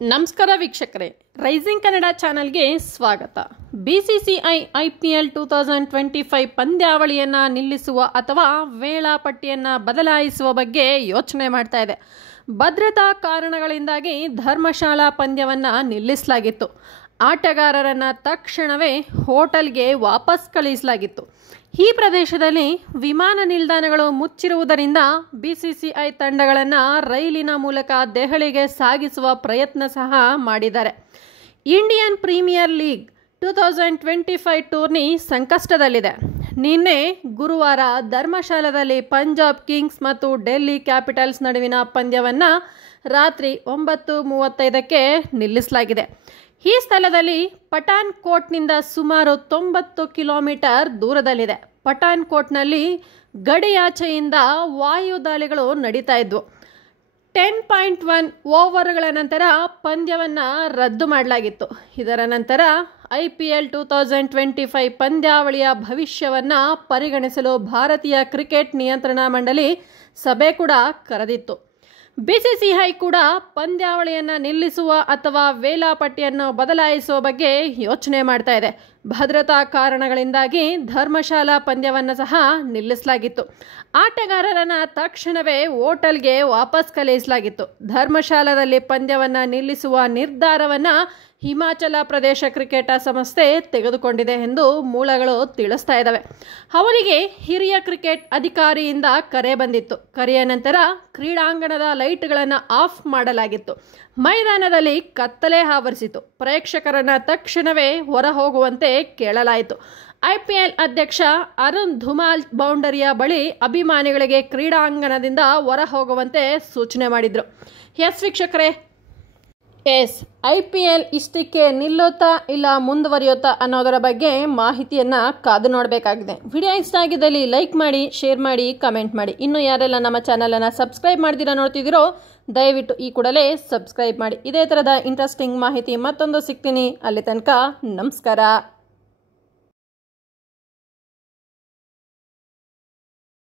ನಮಸ್ಕಾರ ವೀಕ್ಷಕರೇ, ರೈಸಿಂಗ್ ಕನ್ನಡ ಚಾನೆಲ್ಗೆ ಸ್ವಾಗತ. ಬಿಸಿಸಿಐ IPL 2025 ಪಂದ್ಯಾವಳಿಯನ್ನು ನಿಲ್ಲಿಸುವ ಅಥವಾ ವೇಳಾಪಟ್ಟಿಯನ್ನು ಬದಲಾಯಿಸುವ ಬಗ್ಗೆ ಯೋಚನೆ ಮಾಡ್ತಾ ಇದೆ. ಭದ್ರತಾ ಕಾರಣಗಳಿಂದಾಗಿ ಧರ್ಮಶಾಲಾ ಪಂದ್ಯವನ್ನು ನಿಲ್ಲಿಸಲಾಗಿತ್ತು. ಆಟಗಾರರನ್ನು ತಕ್ಷಣವೇ ಹೋಟೆಲ್ಗೆ ವಾಪಸ್ ಕಳುಹಿಸಲಾಗಿತ್ತು. ಈ ಪ್ರದೇಶದಲ್ಲಿ ವಿಮಾನ ನಿಲ್ದಾಣಗಳು ಮುಚ್ಚಿರುವುದರಿಂದ ಬಿಸಿಸಿಐ ತಂಡಗಳನ್ನು ರೈಲಿನ ಮೂಲಕ ದೆಹಲಿಗೆ ಸಾಗಿಸುವ ಪ್ರಯತ್ನ ಸಹ ಮಾಡಿದ್ದಾರೆ. ಇಂಡಿಯನ್ ಪ್ರೀಮಿಯರ್ ಲೀಗ್ 2025 ಟೂರ್ನಿ ಸಂಕಷ್ಟದಲ್ಲಿದೆ. ನಿನ್ನೆ ಗುರುವಾರ ಧರ್ಮಶಾಲಾದಲ್ಲಿ ಪಂಜಾಬ್ ಕಿಂಗ್ಸ್ ಮತ್ತು ಡೆಲ್ಲಿ ಕ್ಯಾಪಿಟಲ್ಸ್ ನಡುವಿನ ಪಂದ್ಯವನ್ನು ರಾತ್ರಿ 9:35ಕ್ಕೆ ನಿಲ್ಲಿಸಲಾಗಿದೆ. ಈ ಸ್ಥಳದಲ್ಲಿ ಪಠಾನ್ ಕೋಟ್ನಿಂದ ಸುಮಾರು 90 ಕಿಲೋಮೀಟರ್ ದೂರದಲ್ಲಿದೆ. ಪಠಾನ್ ಕೋಟ್ನಲ್ಲಿ ಗಡಿಯಾಚೆಯಿಂದ ವಾಯುದಾಳಿಗಳು ನಡೀತಾ ಇದ್ವು. 10.1 ಓವರ್ಗಳ ನಂತರ ಪಂದ್ಯವನ್ನು ರದ್ದು ಮಾಡಲಾಗಿತ್ತು. ಇದರ ನಂತರ IPL 2025 ಪಂದ್ಯಾವಳಿಯ ಭವಿಷ್ಯವನ್ನು ಪರಿಗಣಿಸಲು ಭಾರತೀಯ ಕ್ರಿಕೆಟ್ ನಿಯಂತ್ರಣ ಮಂಡಳಿ ಸಭೆ ಕೂಡ ಕರೆದಿತ್ತು. ಬಿಸಿಸಿಐ ಕೂಡ ಪಂದ್ಯಾವಳಿಯನ್ನು ನಿಲ್ಲಿಸುವ ಅಥವಾ ವೇಳಾಪಟ್ಟಿಯನ್ನು ಬದಲಾಯಿಸುವ ಬಗ್ಗೆ ಯೋಚನೆ ಮಾಡ್ತಾ ಇದೆ. ಭದ್ರತಾ ಕಾರಣಗಳಿಂದಾಗಿ ಧರ್ಮಶಾಲಾ ಪಂದ್ಯವನ್ನು ಸಹ ನಿಲ್ಲಿಸಲಾಗಿತ್ತು. ಆಟಗಾರರನ್ನು ತಕ್ಷಣವೇ ಹೋಟೆಲ್ಗೆ ವಾಪಸ್ ಕಳುಹಿಸಲಾಗಿತ್ತು. ಧರ್ಮಶಾಲಾದಲ್ಲಿ ಪಂದ್ಯವನ್ನು ನಿಲ್ಲಿಸುವ ನಿರ್ಧಾರವನ್ನು ಹಿಮಾಚಲ ಪ್ರದೇಶ ಕ್ರಿಕೆಟ್ ಸಂಸ್ಥೆ ತೆಗೆದುಕೊಂಡಿದೆ ಎಂದು ಮೂಲಗಳು ತಿಳಿಸ್ತಾ ಇದ್ದಾವೆ. ಅವರಿಗೆ ಹಿರಿಯ ಕ್ರಿಕೆಟ್ ಅಧಿಕಾರಿಯಿಂದ ಕರೆ ಬಂದಿತ್ತು. ಕರೆಯ ನಂತರ ಕ್ರೀಡಾಂಗಣದ ಲೈಟ್ಗಳನ್ನು ಆಫ್ ಮಾಡಲಾಗಿತ್ತು. ಮೈದಾನದಲ್ಲಿ ಕತ್ತಲೆ ಆವರಿಸಿತು. ಪ್ರೇಕ್ಷಕರನ್ನು ತಕ್ಷಣವೇ ಹೊರ ಹೋಗುವಂತೆ ಕೇಳಲಾಯಿತು. IPL ಅಧ್ಯಕ್ಷ ಅರುಣ್ ಧುಮಾಲ್ ಬೌಂಡರಿಯ ಬಳಿ ಅಭಿಮಾನಿಗಳಿಗೆ ಕ್ರೀಡಾಂಗಣದಿಂದ ಹೊರ ಹೋಗುವಂತೆ ಸೂಚನೆ ಮಾಡಿದರು. ವೀಕ್ಷಕರೇ, IPL ಇಷ್ಟಕ್ಕೆ ನಿಲ್ಲುತ್ತಾ ಇಲ್ಲ ಮುಂದುವರಿಯುತ್ತಾ ಅನ್ನೋದರ ಬಗ್ಗೆ ಮಾಹಿತಿಯನ್ನು ಕಾದು ನೋಡಬೇಕಾಗಿದೆ. ವಿಡಿಯೋ ಇಷ್ಟ ಆಗಿದ್ದಲ್ಲಿ ಲೈಕ್ ಮಾಡಿ, ಶೇರ್ ಮಾಡಿ, ಕಮೆಂಟ್ ಮಾಡಿ. ಇನ್ನು ಯಾರೆಲ್ಲ ನಮ್ಮ ಚಾನಲನ್ನು ಸಬ್ಸ್ಕ್ರೈಬ್ ಮಾಡ್ದಿರಾ ನೋಡ್ತಿದ್ದೀರೋ ದಯವಿಟ್ಟು ಈ ಕೂಡಲೇ ಸಬ್ಸ್ಕ್ರೈಬ್ ಮಾಡಿ. ಇದೇ ಥರದ ಇಂಟ್ರೆಸ್ಟಿಂಗ್ ಮಾಹಿತಿ ಮತ್ತೊಂದು ಸಿಗ್ತೀನಿ. ಅಲ್ಲಿ ತನಕ ನಮಸ್ಕಾರ.